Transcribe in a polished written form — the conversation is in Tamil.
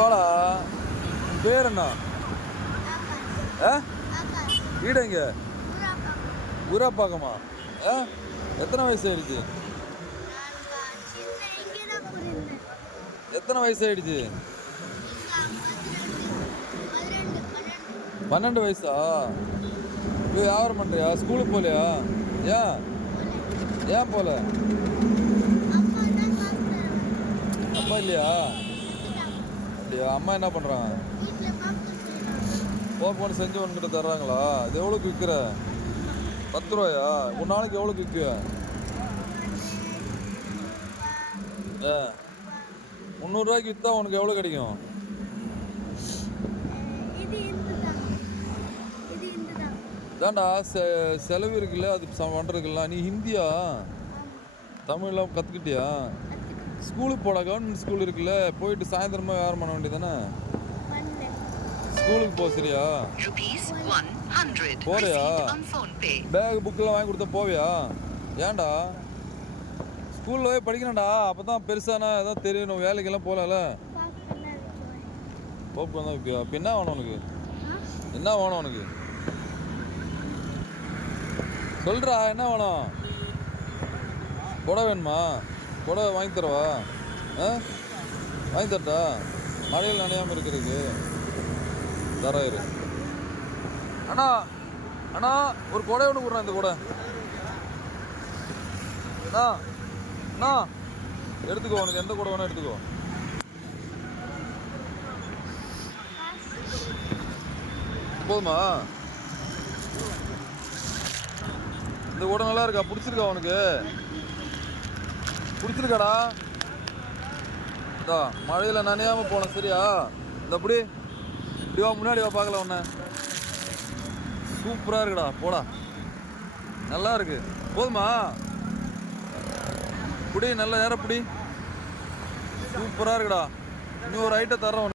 வாடா. பேர் என்ன? வீடு எங்க? ஊராப்பாக்கமா? எத்தனை வயசு ஆயிடுச்சு? எத்தனை வயசு ஆயிடுச்சு? 12 வயசா? இப்போ வியாபாரம் பண்றியா? ஸ்கூலுக்கு போகலையா? ஏன் ஏன் போல? அப்பா இல்லையா? அப்படியா? அம்மா என்ன பண்றாங்க? போன் செஞ்சு உன்கிட்ட தர்றாங்களா? இது எவ்வளோக்கு விற்கிற? 10 ரூபாயா? ஒரு நாளைக்கு எவ்வளோக்கு விற்குவ? 300 ரூபாய்க்கு விற்றா உனக்கு எவ்வளோ கிடைக்கும்? இதாண்டா செலவு இருக்குல்ல, அது பண்ணுறதுக்குல்ல. நீ ஹிந்தியா தமிழ்லாம் கற்றுக்கிட்டியா? ஸ்கூலுக்கு போடா, கவர்மெண்ட் ஸ்கூல் இருக்குல்ல, போயிட்டு சாயந்தரமா வியாபாரம் பண்ண வேண்டியதானே? ஸ்கூலுக்கு போ. சரியா? போறியா? பேக் புக்கெல்லாம் வாங்கி கொடுத்தா போவியா? ஏன்டா? ஸ்கூலில் போய் படிக்கணும்டா, அப்போ தான் பெருசானா ஏதாவது தெரியும். வேலைக்கெல்லாம் போகலாம்ல. போக்கு தான் விற்பியா? இப்போ என்ன வேணும் உனக்கு? என்ன வேணும் உனக்கு? சொல்கிறா, என்ன வேணும்? புடவை வேணுமா? புடவை வாங்கி தரவா? வாங்கி தரட்டா? மழையில் நனையாமல் இருக்கிறதுக்கு தராயிரு. அண்ணா அண்ணா, ஒரு கொடை ஒன்று கொடுறேன். இந்த கொடை அண்ணா அண்ணா எடுத்துக்கோ. உனக்கு எந்த கொடை வேணா எடுத்துக்கோ. போதுமா? இந்த கொடை நல்லா இருக்கா? பிடிச்சிருக்கா உனக்கு? பிடிச்சிருக்காடா? இதா மழையில் நனையாம போனேன். சரியா? இந்த அப்படி இப்படி வா, முன்னாடி வா, பார்க்கல உன்ன. சூப்பராக இருக்குடா. போடா, நல்லா இருக்கு. போதுமா? புடி, நல்ல நேரம் புடி. சூப்பராக இருக்குடா. இன்னும் ஒரு ஐட்டம் தர்றேன்.